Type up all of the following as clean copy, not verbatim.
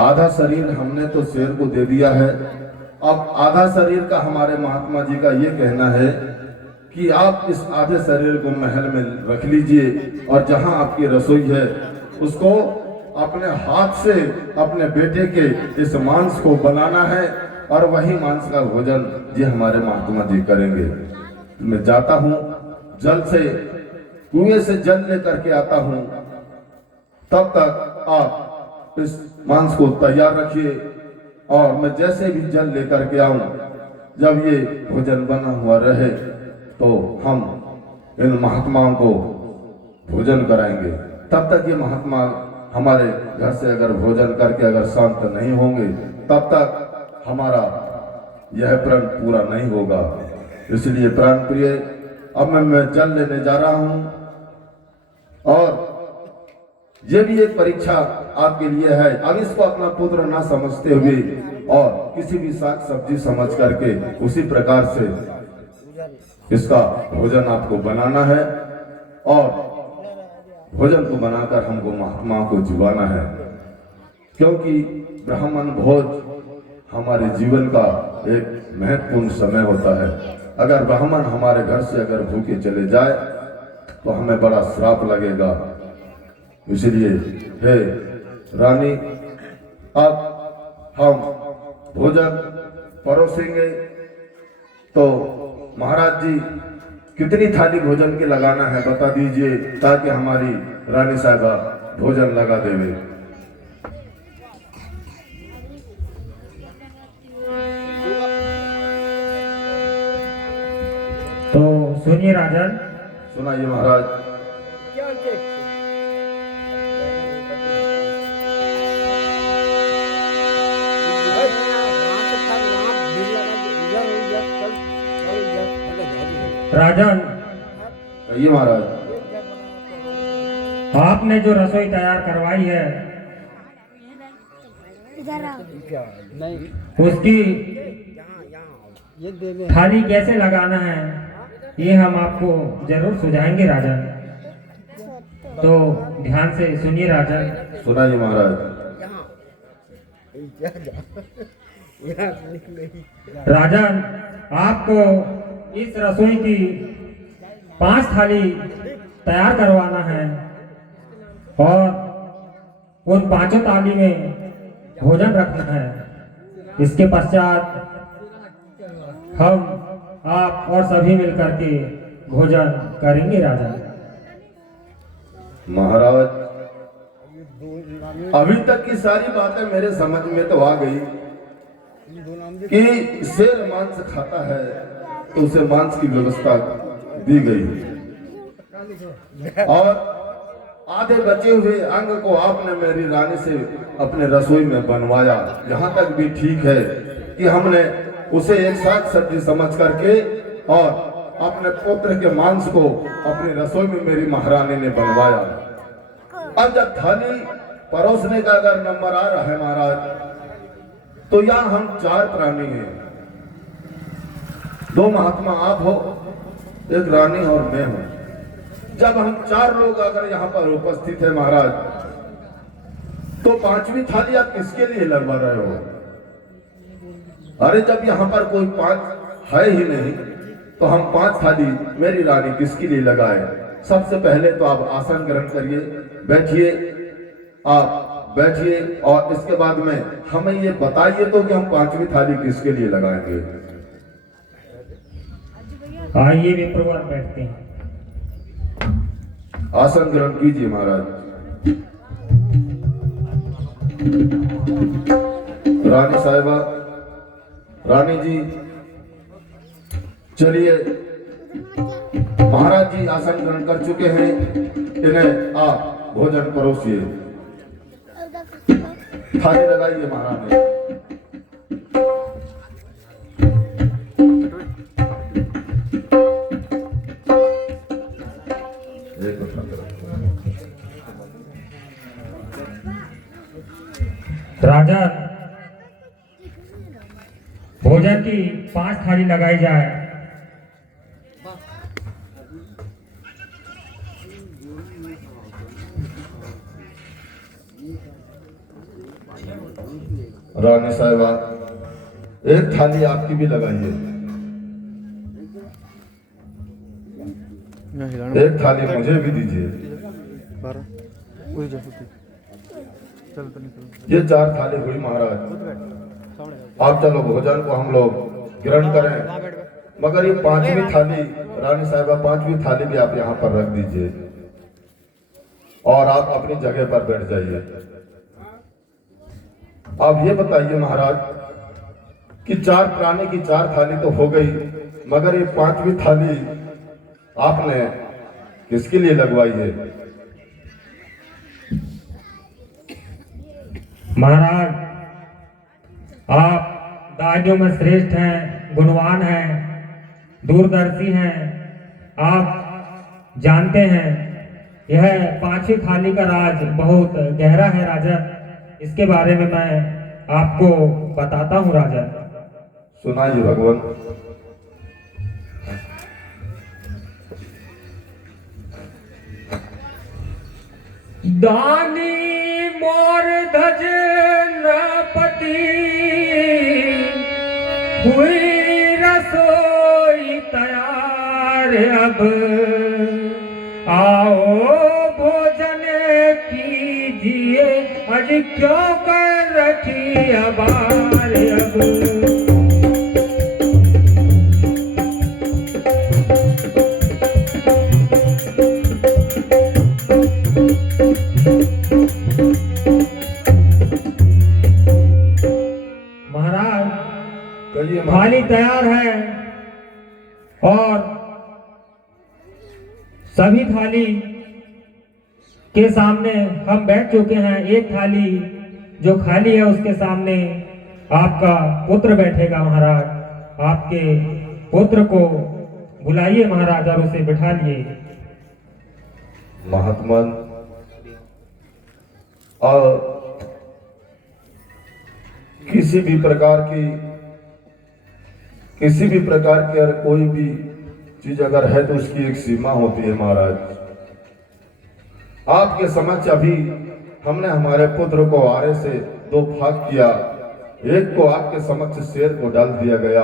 आधा शरीर हमने तो शेर को दे दिया है, अब आधा शरीर का हमारे महात्मा जी का ये कहना है कि आप इस आधे शरीर को महल में रख लीजिए और जहां आपकी रसोई है उसको अपने हाथ से अपने बेटे के इस मांस को बनाना है और वही मांस का भोजन ये हमारे महात्मा जी करेंगे। मैं जाता हूँ, जल से कुएं से जल लेकर के आता हूँ, तब तक आप इस मांस को तैयार रखिए और मैं जैसे भी जल लेकर के आऊं, जब ये भोजन बना हुआ रहे तो हम इन महात्माओं को भोजन कराएंगे। तब तक ये महात्मा हमारे घर से अगर भोजन करके अगर शांत नहीं होंगे तब तक हमारा यह प्रण पूरा नहीं होगा। इसलिए प्राण प्रिय, अब मैं जल लेने जा रहा हूं और ये भी एक परीक्षा आपके लिए है। अब इसको अपना पुत्र ना समझते हुए और किसी भी साग सब्जी समझ करके उसी प्रकार से इसका भोजन आपको बनाना है और भोजन को बनाकर हमको महात्मा को जीवाना है, क्योंकि ब्राह्मण भोज हमारे जीवन का एक महत्वपूर्ण समय होता है। अगर ब्राह्मण हमारे घर से अगर भूखे चले जाए तो हमें बड़ा श्राप लगेगा। इसलिए हे रानी, अब हम भोजन परोसेंगे तो महाराज जी कितनी थाली भोजन की लगाना है बता दीजिए, ताकि हमारी रानी साहिबा भोजन लगा देवे। तो सुनिए राजन। सुनाइए महाराज। राजन, कहिए महाराज। आपने जो रसोई तैयार करवाई है उसकी थाली कैसे लगाना है ये हम आपको जरूर सुझाएंगे राजन। तो ध्यान से सुनिए राजन। सुनाइए महाराज। राजन, आपको इस रसोई की 5 थाली तैयार करवाना है और उन 5 थाली में भोजन रखना है। इसके पश्चात हम आप और सभी मिलकर के भोजन करेंगे राजन। महाराज, अभी तक की सारी बातें मेरे समझ में तो आ गई कि शेर मांस खाता है तो उसे मांस की व्यवस्था दी गई और आधे बचे हुए अंग को आपने मेरी रानी से अपने रसोई में बनवाया। यहाँ तक भी ठीक है कि हमने उसे एक साथ सब्जी समझ करके और अपने पुत्र के मांस को अपनी रसोई में मेरी महारानी ने बनवाया। अब जब थाली परोसने का अगर नंबर आ रहा है महाराज, तो यहाँ हम 4 प्राणी हैं। 2 महात्मा आप हो, एक रानी और मैं हूं। जब हम 4 लोग अगर यहाँ पर उपस्थित है महाराज, तो 5वीं थाली आप किसके लिए लगवा रहे हो? अरे जब यहाँ पर कोई 5 है ही नहीं तो हम 5 थाली मेरी रानी किसके लिए लगाए? सबसे पहले तो आप आसन ग्रहण करिए, बैठिए, आप बैठिए और इसके बाद में हमें ये बताइए तो कि हम 5वीं थाली किसके लिए लगाएंगे। आइए विप्रवर बैठते हैं। आसन ग्रहण कीजिए महाराज। रानी साहिबा, रानी जी चलिए, महाराज जी आसन ग्रहण कर चुके हैं, इन्हें आप भोजन परोसिए। थाली लगाइए महाराज ने। राजा, भोजन की 5 थाली लगाई जाए। रानी साहिबा, एक थाली आपकी भी लगाइए, एक थाली मुझे भी दीजिए। ये 4 थाली हुई महाराज। आप चलो भोजन को हम लोग ग्रहण करें, मगर ये 5वीं थाली रानी साहिबा, 5वीं थाली भी आप यहाँ पर रख दीजिए और आप अपनी जगह पर बैठ जाइए। अब ये बताइए महाराज कि 4 प्राणी की 4 थाली तो हो गई, मगर ये 5वीं थाली आपने किसके लिए लगवाई है? महाराज, आप दानियों में श्रेष्ठ हैं, गुणवान हैं, दूरदर्शी हैं। आप जानते हैं यह 5वीं थाली का राज बहुत गहरा है राजा। इसके बारे में मैं आपको बताता हूँ राजा। सुनाइए भगवान। दानी मोर धज नपति हुई रसोई तैयार, अब आओ भोजन कीजिए, आज क्यों कर रखी अबार अब। थाली तैयार है और सभी थाली के सामने हम बैठ चुके हैं। एक थाली जो खाली है उसके सामने आपका पुत्र बैठेगा महाराज। आपके पुत्र को बुलाइए महाराज और उसे बिठा लिए। महात्मा, और किसी भी प्रकार की अगर कोई भी चीज अगर है तो उसकी एक सीमा होती है महाराज। आपके समक्ष अभी हमने हमारे पुत्र को आरे से 2 भाग किया, एक को आपके समक्ष शेर को डाल दिया गया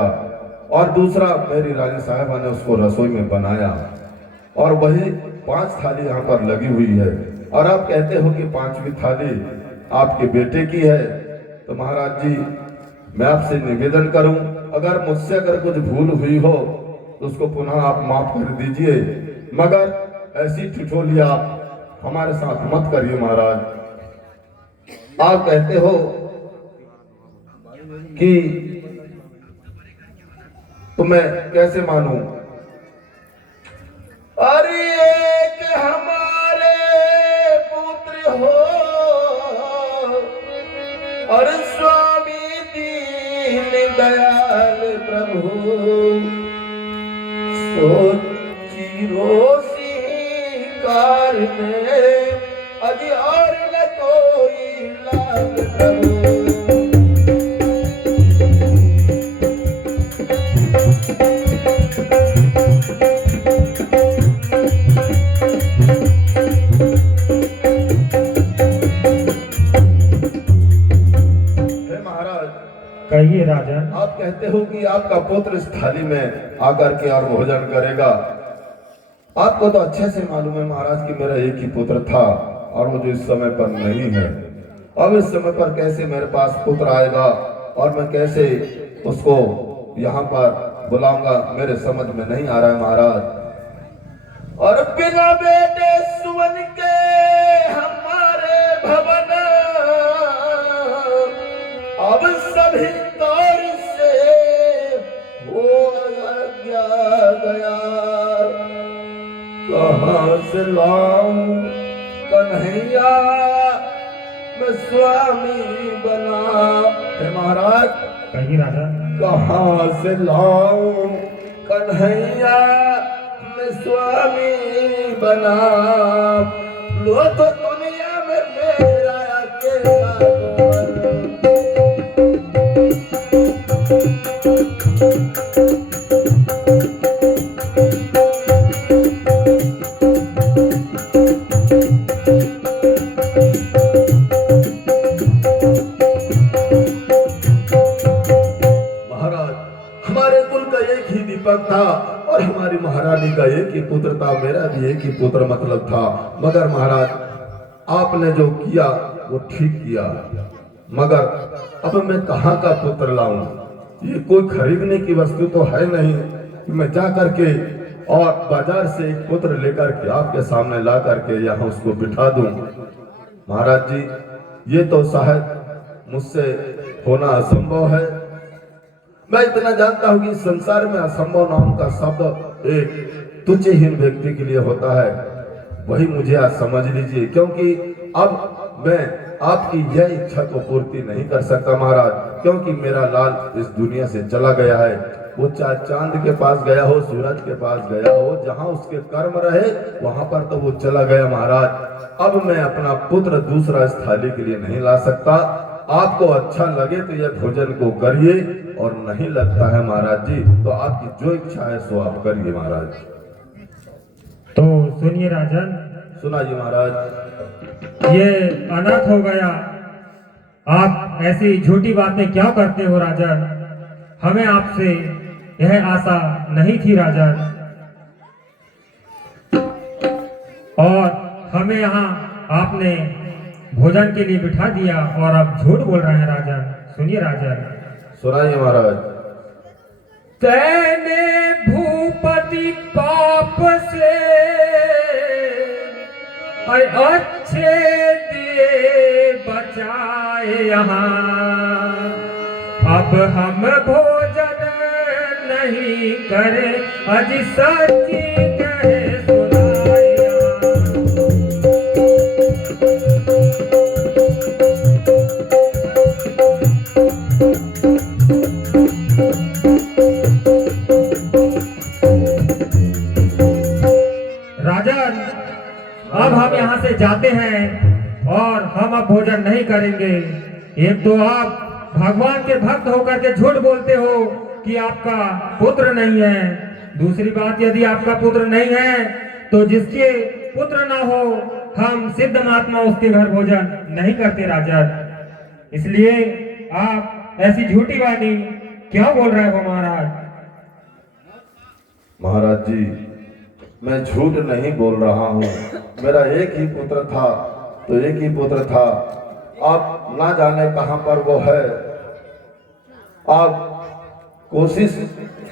और दूसरा मेरी रानी साहिबा ने उसको रसोई में बनाया, और वही 5 थाली यहाँ पर लगी हुई है। और आप कहते हो कि 5वीं थाली आपके बेटे की है। तो महाराज जी, मैं आपसे निवेदन करूं, अगर मुझसे अगर कुछ भूल हुई हो तो उसको पुनः आप माफ कर दीजिए, मगर ऐसी ठिठोली आप हमारे साथ मत करिए महाराज। आप कहते हो कि तुम्हें कैसे मानूं? अरे एक हमारे पुत्र हो और स्वामी दीन दयाल प्रभु, सोची रोसी कार में अजी और न कोई लाल प्रभु। कहिए राजा। आप कहते हो कि आपका पुत्र इस थाली में आकर के और भोजन करेगा। आपको तो अच्छे से मालूम है महाराज कि मेरा एक ही पुत्र था और वो जो इस समय पर नहीं है। अब इस समय पर कैसे मेरे पास पुत्र आएगा और मैं कैसे उसको यहाँ पर बुलाऊंगा, मेरे समझ में नहीं आ रहा है महाराज। और बिना बेटे सुवन के हमारे भवन अब सभी तौर से हो गया, कहाँ से लाऊं कन्हैया मैं स्वामी बना। हे महाराज, कहिए राजा। कहाँ से लाऊं कन्हैया मैं स्वामी बना, लो तो दुनिया में मेरा अकेला। रानी का एक ही पुत्र था, मेरा भी एक ही पुत्र मतलब था, मगर महाराज आपने जो किया वो ठीक किया, मगर अब मैं कहाँ का पुत्र लाऊं? ये कोई खरीदने की वस्तु तो है नहीं कि मैं जा करके और बाजार से एक पुत्र लेकर के आपके सामने ला करके यहाँ उसको बिठा दूं। महाराज जी, ये तो शायद मुझसे होना असंभव है। मैं इतना जानता हूं कि संसार में असंभव नाम का शब्द एक तुच्छहीन व्यक्ति के लिए होता है, वही मुझे आज समझ लीजिए, क्योंकि अब मैं आपकी यह इच्छा को पूर्ति नहीं कर सकता महाराज, क्योंकि मेरा लाल इस दुनिया से चला गया है। वो चाहे चांद के पास गया हो, सूरज के पास गया हो, जहां उसके कर्म रहे वहां पर तो वो चला गया महाराज। अब मैं अपना पुत्र दूसरा इस थाली के लिए नहीं ला सकता। आपको अच्छा लगे तो यह भोजन को करिए, और नहीं लगता है महाराज जी तो आपकी जो इच्छा है सो आप करिए महाराज। तो सुनिए राजन, सुनाइए महाराज। ये अनाथ हो गया, आप ऐसी झूठी बातें क्या करते हो राजन? हमें आपसे यह आशा नहीं थी राजन, और हमें यहाँ आपने भोजन के लिए बिठा दिया और आप झूठ बोल रहे हैं राजन। सुनिए राजन। सुनाइए महाराज। तैने भूपति पाप से अच्छे दिए बचाए यहाँ, अब हम भोजन नहीं करें, अज सच्ची कहे सुनाए राजन। अब हम यहाँ से जाते हैं और हम अब भोजन नहीं करेंगे। एक तो आप भगवान के भक्त होकर के झूठ बोलते हो कि आपका पुत्र नहीं है, दूसरी बात यदि आपका पुत्र नहीं है तो जिसके पुत्र ना हो हम सिद्ध महात्मा उसके घर भोजन नहीं करते राजन। इसलिए आप ऐसी झूठी वाणी क्यों बोल रहे हो महाराज? महाराज जी, मैं झूठ नहीं बोल रहा हूँ, मेरा एक ही पुत्र था तो एक ही पुत्र था, आप ना जाने कहां पर वो है। आप कोशिश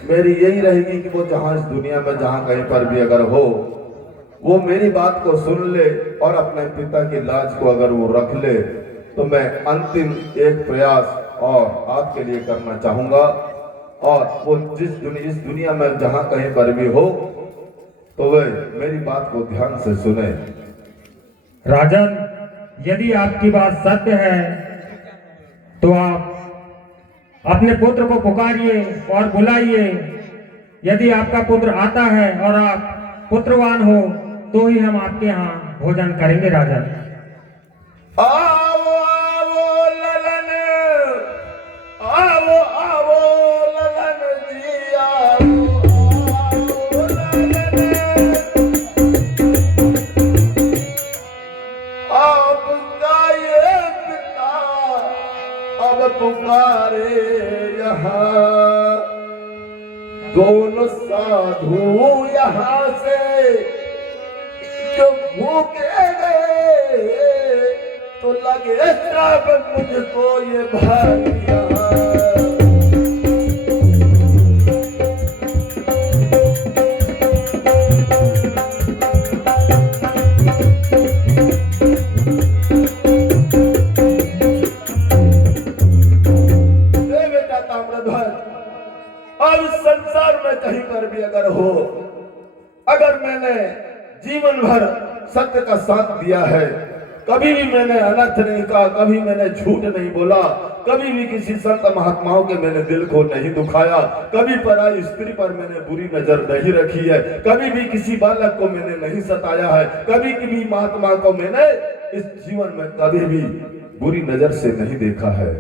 मेरी यही रहेगी कि वो जहां इस दुनिया में जहां कहीं पर भी अगर हो, वो मेरी बात को सुन ले और अपने पिता की लाज को अगर वो रख ले, तो मैं अंतिम एक प्रयास और आपके लिए करना चाहूंगा, और वो इस दुनिया में जहां कहीं पर भी हो तो वे मेरी बात को ध्यान से सुने। राजन, यदि आपकी बात सत्य है तो आप अपने पुत्र को पुकारिए और बुलाइए। यदि आपका पुत्र आता है और आप पुत्रवान हो तो ही हम आपके यहाँ भोजन करेंगे राजन। आओ आओ ललन, आओ आओ ललन जी, आओ आओ ललन, आपका ये पिता अब पुकारे यहाँ, दोनों साधु यहाँ से जो भूखे गए तो लगे श्राप मुझको ये भाग्य। बेटा ताम्रध्वज, अब संसार में कहीं पर भी अगर हो, अगर मैंने जीवन भर सत्य का साथ दिया है, कभी भी मैंने अनर्थ नहीं कहा, कभी मैंने झूठ नहीं बोला, कभी भी किसी संत महात्माओं के मैंने दिल को नहीं दुखाया, कभी पराई स्त्री पर मैंने बुरी नजर नहीं रखी है, कभी भी किसी बालक को मैंने नहीं सताया है, कभी किसी महात्मा को मैंने इस जीवन में कभी भी बुरी नजर से नहीं देखा है।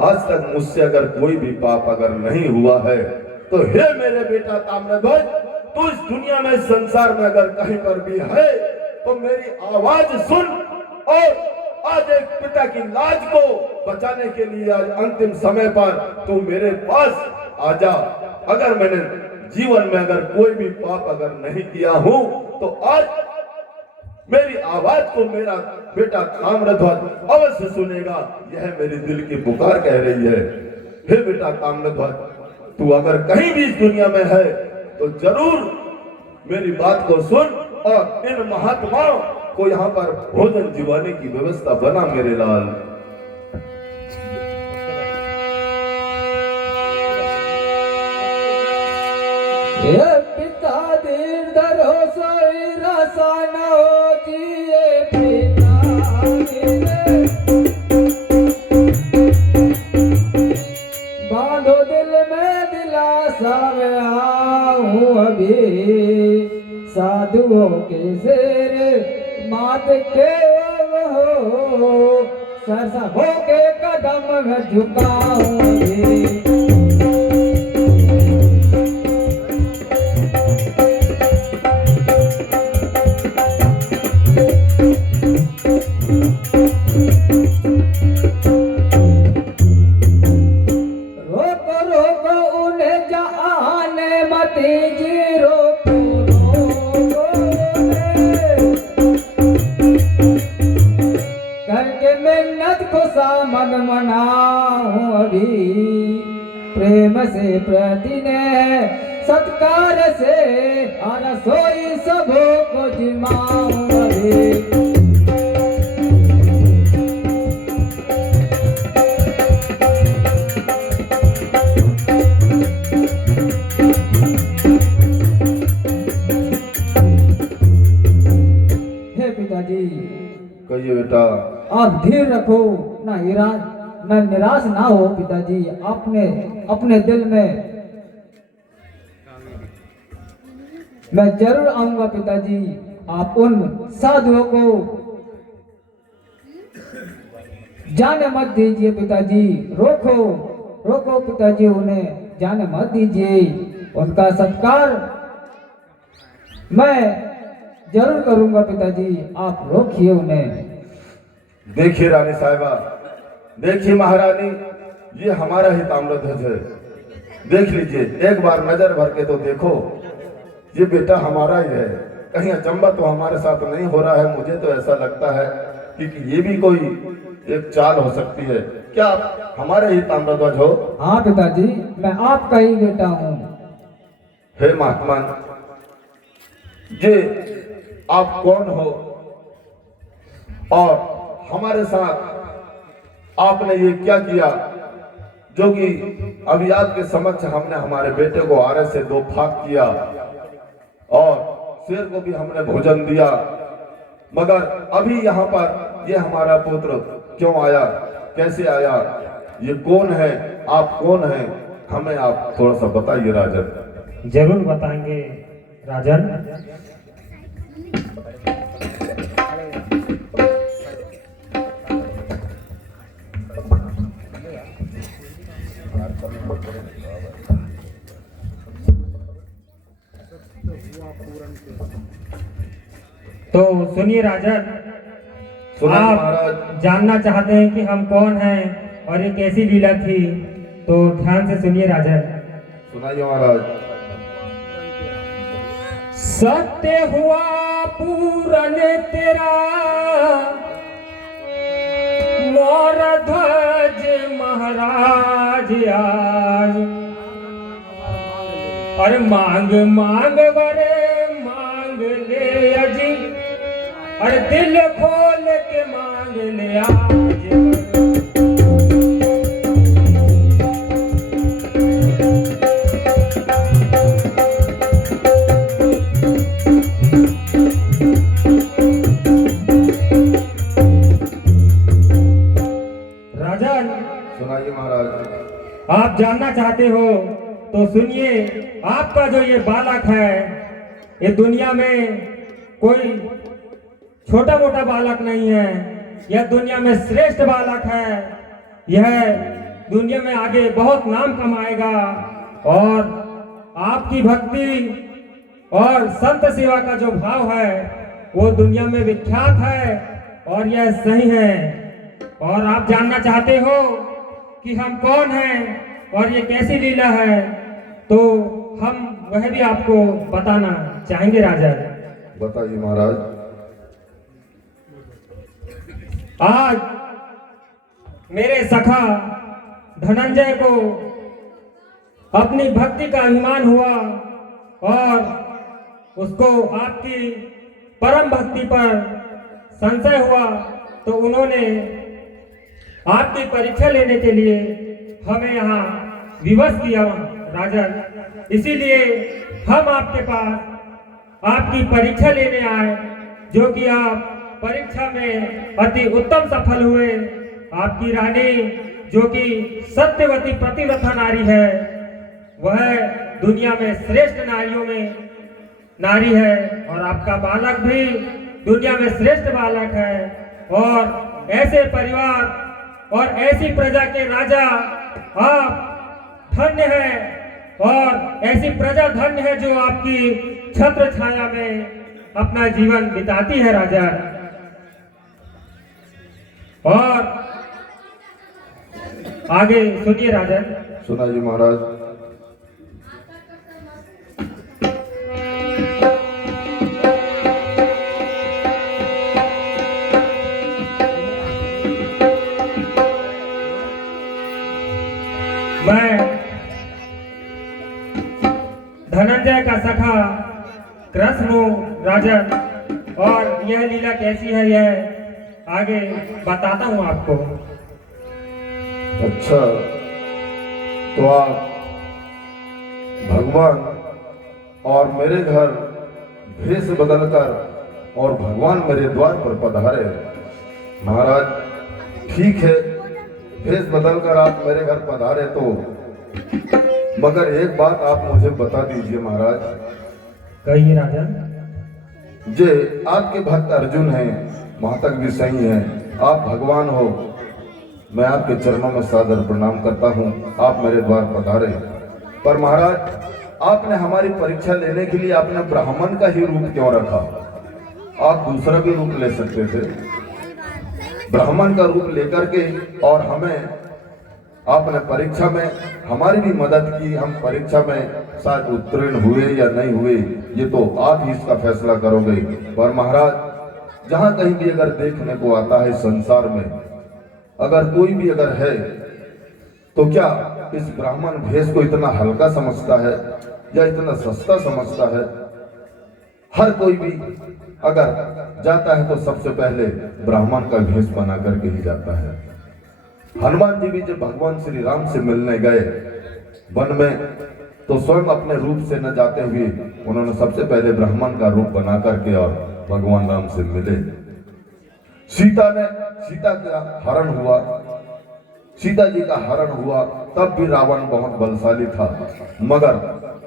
आज तक मुझसे अगर कोई भी पाप अगर नहीं हुआ है तो हे मेरे बेटा ताम्रध्वज, तू इस दुनिया में संसार में अगर कहीं पर भी है तो मेरी आवाज सुन, और आज एक पिता की लाज को बचाने के लिए आज अंतिम समय पर तू मेरे पास आजा। अगर मैंने जीवन में अगर कोई भी पाप अगर नहीं किया हूं तो आज मेरी आवाज को मेरा बेटा ताम्रध्वज अवश्य सुनेगा। यह मेरे दिल की पुकार कह रही है। हे बेटा ताम्रध्वज, तू अगर कहीं भी इस दुनिया में है तो जरूर मेरी बात को सुन और इन महात्माओं को यहाँ पर भोजन जीवाने की व्यवस्था बना मेरे लाल। पिता दीन धरो सोई रसन जिए पिता बांधो दिल में दिलासा में आऊं अभी साधुओं के शेर मात के हो सरसा हो के कदम में झुकाऊं अभी। मन मनाऊं अभी प्रेम से प्रतिने सत्कार से रसोई सबों को जिमाऊं अभी। हे पिताजी, कहिए बेटा। आप धीर रखो, ना निराश ना हो पिताजी। आपने अपने दिल में मैं जरूर आऊंगा पिताजी। आप उन साधुओं को जाने मत दीजिए पिताजी। रोको पिताजी, उन्हें जाने मत दीजिए। उनका सत्कार मैं जरूर करूंगा पिताजी, आप रोकिए उन्हें। देखिए रानी साहिबा, देखिए महारानी, ये हमारा ही ताम्रध्वज है। देख लीजिए, एक बार नजर भर के तो देखो, ये बेटा हमारा ही है। कहीं अचंबा तो हमारे साथ नहीं हो रहा है। मुझे तो ऐसा लगता है कि ये भी कोई एक चाल हो सकती है। क्या आप हमारे ही ताम्रध्वज हो? हाँ पिताजी, मैं आपका ही बेटा हूँ। हे महात्मा, ये आप कौन हो और हमारे साथ आपने ये क्या किया जो कि अभी आपके समक्ष हमने हमारे बेटे को आरे से 2 फाक किया और शेर को भी हमने भोजन दिया, मगर अभी यहाँ पर ये हमारा पुत्र क्यों आया, कैसे आया, ये कौन है, आप कौन हैं? हमें आप थोड़ा सा बताइए राजन। जरूर बताएंगे राजन। तो सुनिए राजन, आप जानना चाहते हैं कि हम कौन हैं और ये कैसी लीला थी, तो ध्यान से सुनिए राजन। सुनाइए महाराज। सत्य हुआ पूरन तेरा मोर ध्वज महाराज आज, और मांग मांग बरे मांग ले अजी, और दिल खोल के मांग ले आज। राजन, सुनाइए महाराज। आप जानना चाहते हो तो सुनिए। आपका जो ये बालक है, ये दुनिया में कोई छोटा मोटा बालक नहीं है। यह दुनिया में श्रेष्ठ बालक है। यह दुनिया में आगे बहुत नाम कमाएगा और आपकी भक्ति और संत सेवा का जो भाव है वो दुनिया में विख्यात है और यह सही है। और आप जानना चाहते हो कि हम कौन हैं और ये कैसी लीला है, तो हम वह भी आपको बताना चाहेंगे राजा। बताइए महाराज। आज मेरे सखा धनंजय को अपनी भक्ति का अभिमान हुआ और उसको आपकी परम भक्ति पर संशय हुआ, तो उन्होंने आपकी परीक्षा लेने के लिए हमें यहाँ विवश किया राजन। इसीलिए हम आपके पास आपकी परीक्षा लेने आए, जो कि आप परीक्षा में अति उत्तम सफल हुए। आपकी रानी जो कि सत्यवती प्रतिव्रता नारी है, वह दुनिया में श्रेष्ठ नारियों में नारी है, और आपका बालक भी दुनिया में श्रेष्ठ बालक है। और ऐसे परिवार और ऐसी प्रजा के राजा आप धन्य है, और ऐसी प्रजा धन्य है जो आपकी छत्र छाया में अपना जीवन बिताती है राजा। और आगे सुनिए राजन। सुनाइए महाराज। मैं धनंजय का सखा कृष्ण हूँ राजन, और यह लीला कैसी है यह आगे बताता हूँ आपको। अच्छा, तो आप भगवान और मेरे घर भेष बदलकर और भगवान मेरे द्वार पर पधारे। महाराज ठीक है, भेष बदलकर आप मेरे घर पधारे, तो मगर एक बात आप मुझे बता दीजिए महाराज। कहिए राजन। जे आपके भक्त अर्जुन हैं, वहां तक भी सही है, आप भगवान हो, मैं आपके चरणों में सादर प्रणाम करता हूँ, आप मेरे द्वार पधारे। पर महाराज आपने हमारी परीक्षा लेने के लिए आपने ब्राह्मण का ही रूप क्यों रखा? आप दूसरा भी रूप ले सकते थे। ब्राह्मण का रूप लेकर के और हमें आपने परीक्षा में हमारी भी मदद की। हम परीक्षा में शायद उत्तीर्ण हुए या नहीं हुए, ये तो आप ही इसका फैसला करोगे। पर महाराज जहाँ कहीं भी अगर देखने को आता है संसार में, अगर कोई भी अगर है, तो क्या इस ब्राह्मण भेष को इतना हल्का समझता है या इतना सस्ता समझता है? हर कोई भी अगर जाता है तो सबसे पहले ब्राह्मण का भेष बना करके ही जाता है। हनुमान जी भी जब भगवान श्री राम से मिलने गए वन में, तो स्वयं अपने रूप से न जाते हुए उन्होंने सबसे पहले ब्राह्मण का रूप बना करके और भगवान राम से मिले। सीता का हरण हुआ, सीता जी का हरण हुआ, तब भी रावण बहुत बलशाली था, मगर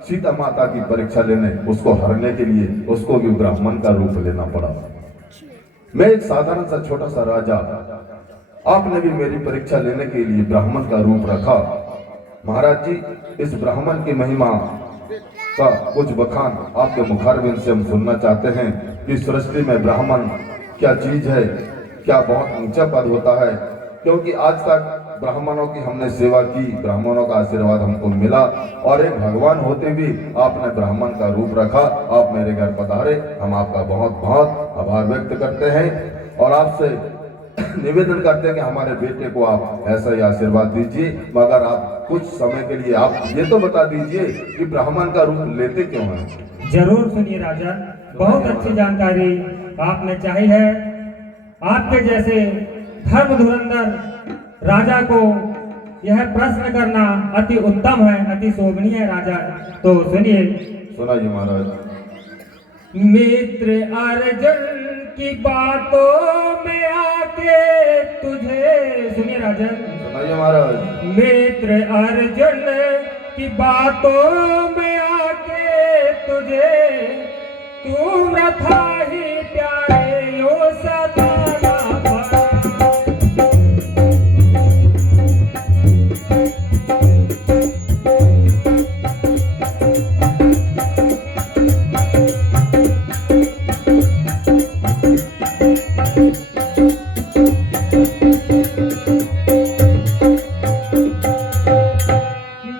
सीता माता की परीक्षा लेने, उसको हरने के लिए उसको भी ब्राह्मण का रूप लेना पड़ा। मैं एक साधारण सा छोटा सा राजा, आपने भी मेरी परीक्षा लेने के लिए ब्राह्मण का रूप रखा। महाराज जी, इस ब्राह्मण की महिमा का कुछ बखान आपके मुखारबिंद से हम सुनना चाहते हैं कि सृष्टि में ब्राह्मण क्या चीज है, क्या बहुत ऊंचा पद होता है। क्योंकि आज तक ब्राह्मणों की हमने सेवा की, ब्राह्मणों का आशीर्वाद हमको मिला, और एक भगवान होते भी आपने ब्राह्मण का रूप रखा, आप मेरे घर पधारे, हम आपका बहुत बहुत आभार व्यक्त करते हैं और आपसे निवेदन करते हैं कि हमारे बेटे को आप ऐसा ही आशीर्वाद दीजिए। मगर आप कुछ समय के लिए आप ये तो बता दीजिए कि ब्राह्मण का रूप लेते क्यों हैं? जरूर सुनिए राजा, बहुत अच्छी जानकारी आपने चाही है। आपके जैसे धर्म धुरंधर राजा को यह प्रश्न करना अति उत्तम है, अति शोभनीय है राजा। तो सुनिए। सुनाइए महाराज। मित्र अर्जुन की बातों में आके तुझे, सुनिए राजन। सुनाइए महाराज। मित्र अर्जुन की बातों में आके तुझे तू रथा ही प्यारे यो सताना पड़ा।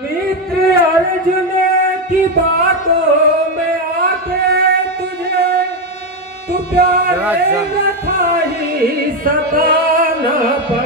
मित्र अर्जुन की बातों में आके तुझे तू प्यारे था ही सताना पड़ा।